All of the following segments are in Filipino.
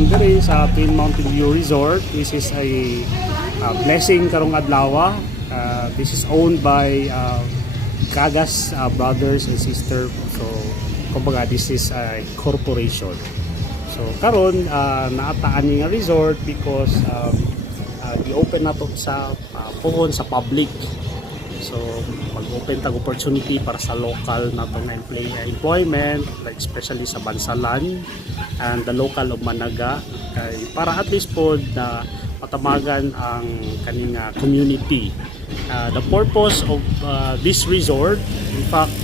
karon diri sa Twin Mountain View Resort. This is a blessing karong adlaw. This is owned by Cagas brothers and sister. So kumbaga this is a corporation. So karon naataan ni nga resort because i-open na to sa puhon sa public. So mag-open tag opportunity para sa local na tong employment, like especially sa Bansalan and the local of Managa, para at least po na matamagan ang kaning community. The purpose of this resort, in fact,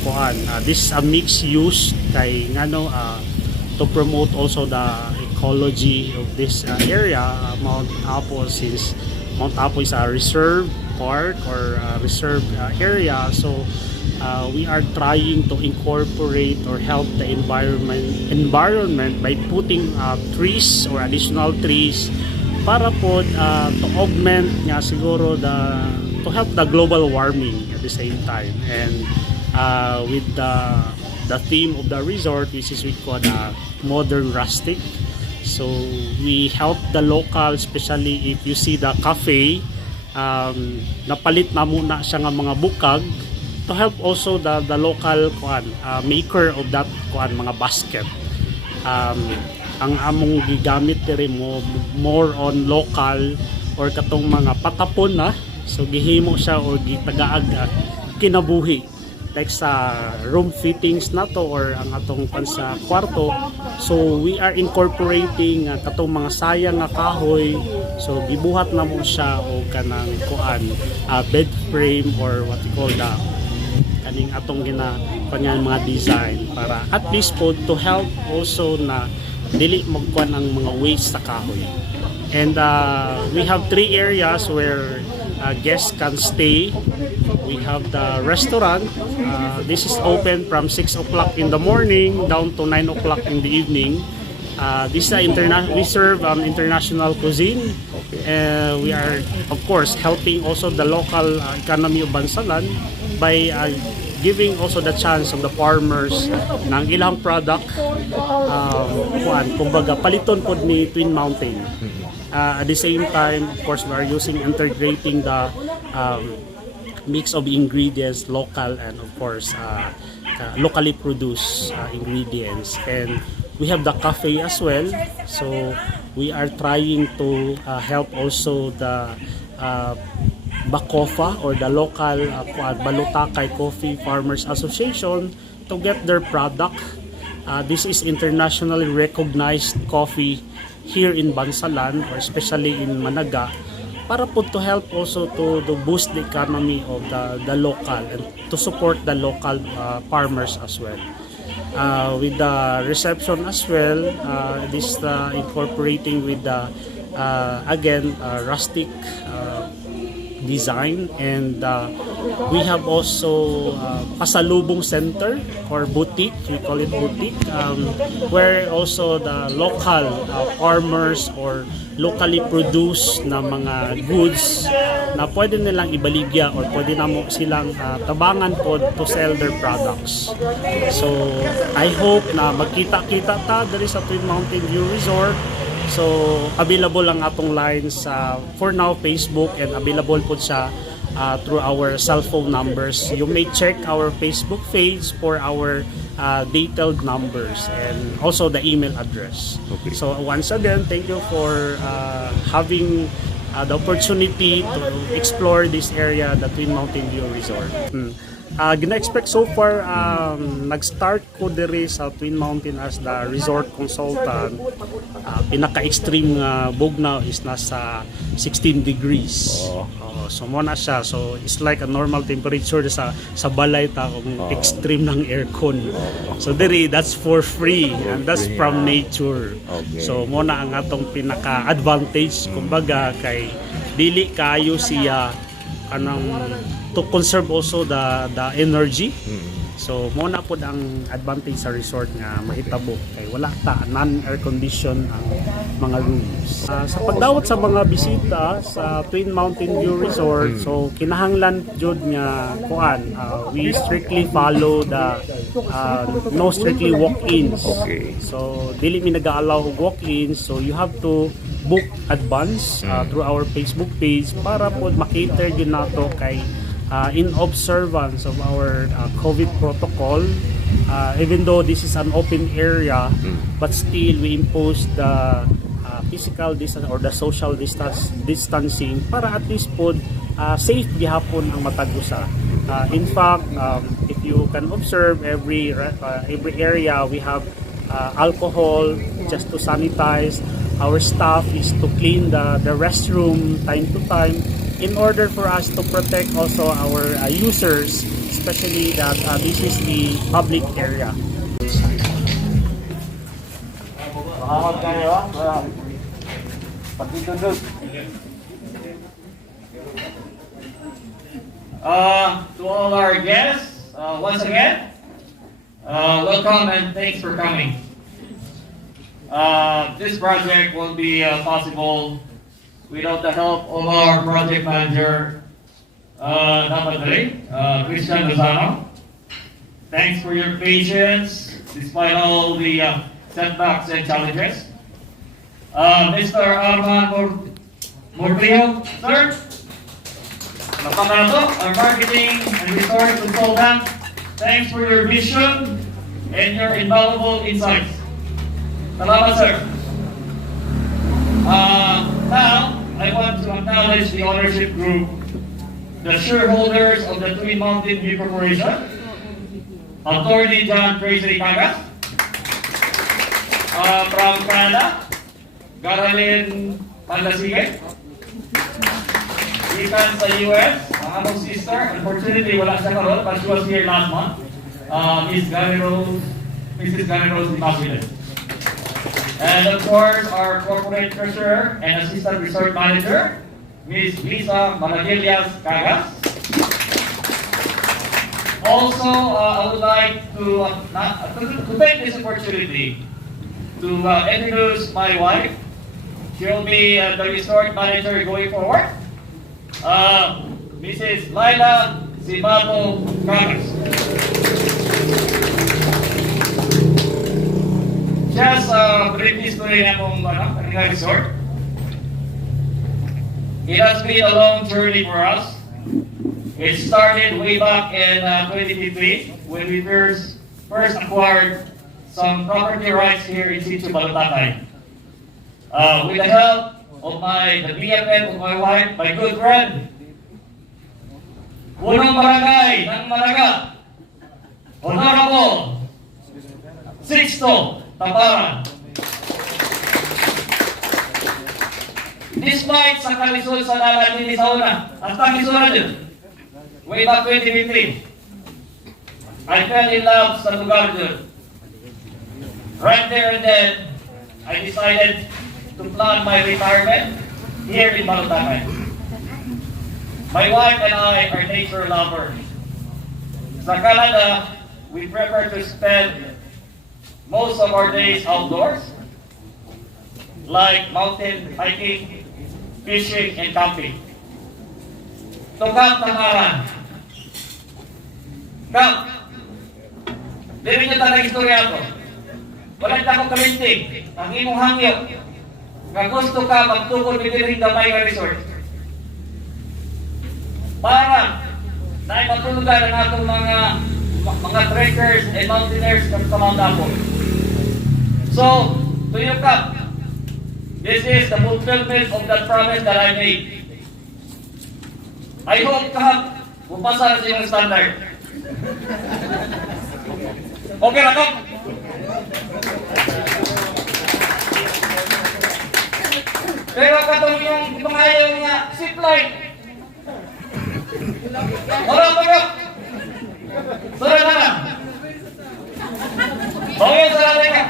this is a mixed use kay ngano to promote also the ecology of this area, Mount Apo, since Mount Apo is a reserve park or reserved area. So we are trying to incorporate or help the environment by putting trees or additional trees para po to augment nga siguro to help the global warming at the same time. And with the theme of the resort, which is we call modern rustic. So we help the local, especially if you see the cafe, napalit na muna siya nga mga bukag to help also the local maker of that mga basket. Ang among gigamit diri mo more on local or katong mga patapon na, so gihimo siya or gitagaag kinabuhi like sa room fittings na to or ang atong sa kwarto. So we are incorporating katong mga sayang nga kahoy, so gibuhat na mo siya o kanang bed frame or what you call kaning atong kanang mga design para at least po to help also na dili magkuan ang mga waste sa kahoy. And we have 3 areas where guests can stay. We have the restaurant. This is open from 6 o'clock in the morning down to 9 o'clock in the evening. This is we serve international cuisine. We are of course helping also the local economy of Bansalan by giving also the chance of the farmers ng ilang product kumbaga paliton pod ni Twin Mountain. At the same time, of course, we are integrating the mix of ingredients, local and of course locally produced ingredients. And we have the cafe as well, so we are trying to help also the Bacofa or the local Balutakay Coffee Farmers Association to get their product. This is internationally recognized coffee here in Bansalan or especially in Managa, para po to help also to boost the economy of the local and to support the local farmers as well. With the reception as well, this incorporating with the again rustic design, and we have also pasalubong center or boutique, we call it boutique, where also the local farmers or locally produced na mga goods na pwede nilang ibaligya or pwede na mo silang tabangan po to sell their products. So I hope na magkita-kita ta diri sa Twin Mountain View Resort. So available ang atong lines for now Facebook, and available po siya through our cell phone numbers. You may check our Facebook page for our detailed numbers and also the email address. Okay. So once again, thank you for having the opportunity to explore this area, the Twin Mountain View Resort. Gina-expect so far, nag-start ko diri sa Twin Mountain as the resort consultant. Pinaka-extreme bugnaw is nasa 16 degrees. So mo na siya. So it's like a normal temperature sa balay ta kung extreme ng aircon. So diri, that's for free and that's from nature. So mo na ang atong pinaka-advantage kumbaga kay dili kayo siya anang to conserve also the energy. So mo na pod ang advantage sa resort nga mahitabo kay wala ta non-air condition ang mga rooms. Sa pagdawat sa mga bisita sa Twin Mountain View Resort, so kinahanglan jud nga kuan, we strictly follow the no strictly walk-ins. Okay. So dili mi nag-allow og walk-ins, so you have to book advance through our Facebook page para pod makater gyud nato kay in observance of our COVID protocol, even though this is an open area, but still we impose the physical distance or the social distancing para at least po safe gihapon ang matag usa. In fact, if you can observe every area we have alcohol just to sanitize. Our staff is to clean the restroom time to time in order for us to protect also our users, especially that this is the public area. To all our guests, once again, welcome and thanks for coming. This project won't be possible without the help of our project manager, Christian Lozano. Thanks for your patience despite all the setbacks and challenges. Mr. Arman Morbillo, sir. Napamanato, our marketing and resort consultant. Thanks for your vision and your invaluable insights. Salamat, sir. Now, I want to acknowledge the ownership group, the shareholders of the Twin Mountain View Corporation, Attorney John Tracy Cagas, from Canada, Garalyn Pandasige, Ikan sa US, ang among sister, unfortunately wala siya karon, but she was here last month, Mrs. Gary Rose Immaculate. And of course, our corporate treasurer and assistant resort manager, Ms. Lisa Managilias Cagas. Also, I would like to take this opportunity to introduce my wife. She'll be the resort manager going forward, Mrs. Laila Simato Cagas. Just brief history ng resort. It has been a long journey for us. It started way back in 2015 when we first acquired some property rights here in Sitio Balotacay. With the help of the BFF of my wife, my good friend, Punong Barangay ng Malaga, Honorable Sixto Taparan. Despite sa kalisod sa lalan din sa una, at tangisura din, way back 2015, I fell in love sa lugar din. Right there and then, I decided to plan my retirement here in Balotacay. My wife and I are nature lovers. Sa Canada, we prefer to spend most of our days outdoors, like mountain hiking, fishing, and camping. To Camp Tangaran. Camp, dili niyo tanang istorya ko. Wala na akong kalintig. Ang imong hangyo, nga gusto ka magtukod ni Diring Gamay nga Resort. Para na matulugan ang atong mga trekkers and mountaineers ng Mount Apo. So, to you, Cap, this is the fulfillment of that promise that I made. I hope, Cap, bupasa na sa iyong standard. Okay na, Cap? Pero katong yung pangayaw nga zipline. Wala ba, Cap? Sura na na. Okay, sura na ka.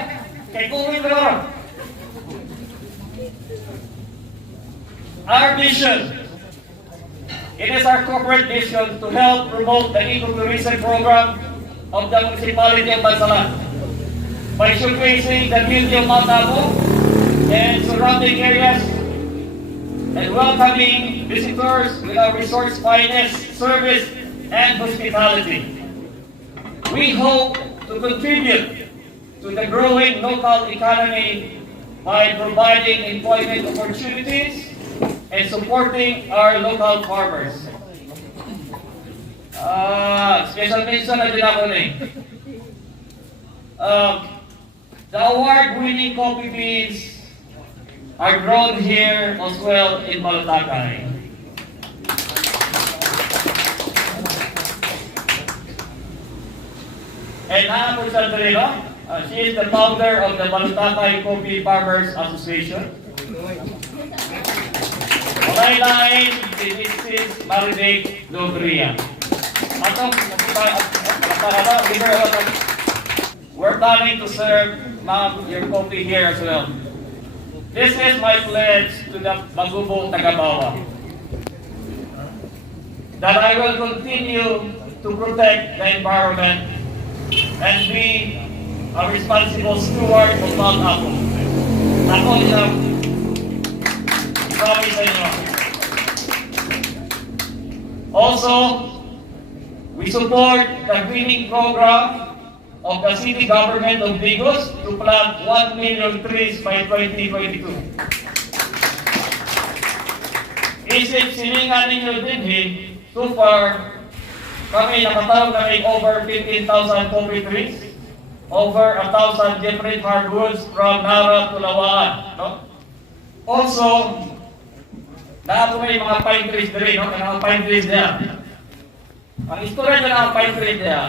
Kay Kuwi Pero. Our vision, it is our corporate vision to help promote the ecotourism program of the municipality of Bansalan by showcasing the beauty of Mount Apo and surrounding areas and welcoming visitors with our resort's finest service and hospitality. We hope to contribute to the growing local economy by providing employment opportunities and supporting our local farmers. Special mention na din ako na eh. The award-winning coffee beans are grown here as well in Balotacay. And Ana Pulsandrino, she is the founder of the Balotacay Coffee Farmers Association. Lain-lain, si Mrs. Marivic Lobria. We're planning to serve your coffee here as well. This is my pledge to the Magubong Tagabawa, that I will continue to protect the environment and be a responsible steward of Mount Apo. Ako isang promise sa inyo. Also, we support the greening program of the city government of Bigos to plant 1 million trees by 2022. Isip silingan ninyo din so far, kami nakatawag na may over 15,000 coffee trees, over 1,000 different hardwoods from Nara to Lawaan. No? Also, nato may mga pine trees din, no? Mga pine trees niya. Ang istorya niya ng pine trees niya,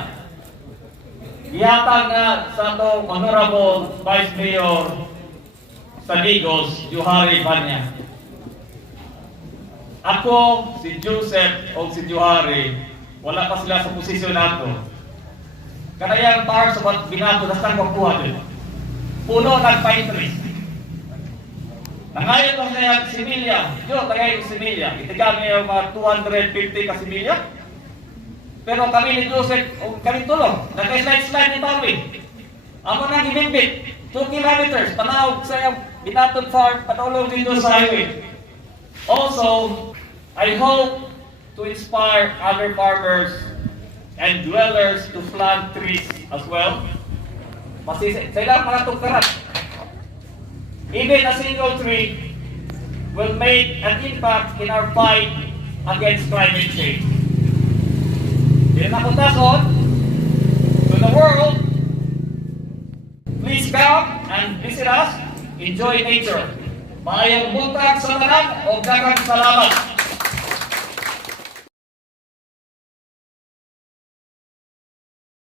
ihatag na sa itong Honorable Vice Mayor sa Bigos, Johari Banya. Ako, si Joseph o si Johari, wala pa sila sa posisyon nato. Kanayang par sa binato na saan kapuha din. Puno ng pine trees. Nangayon lang na yung similya. Yo, kaya yung similya. Itigami yung mga 250 ka similya. Pero kami ni Joseph, kami tulong. Naka-slide-slide ni Darwin. Amo nang imimbit. 2 kilometers. Panawag sa yung binatod farm, patulong dito sa highway. Also, I hope to inspire other farmers and dwellers to plant trees as well. Sila mga tungkarat. Even a single tree will make an impact in our fight against climate change. Din ako tasod to the world. Please come and visit us. Enjoy nature. Maayong buntag sa tanan o daghang salamat.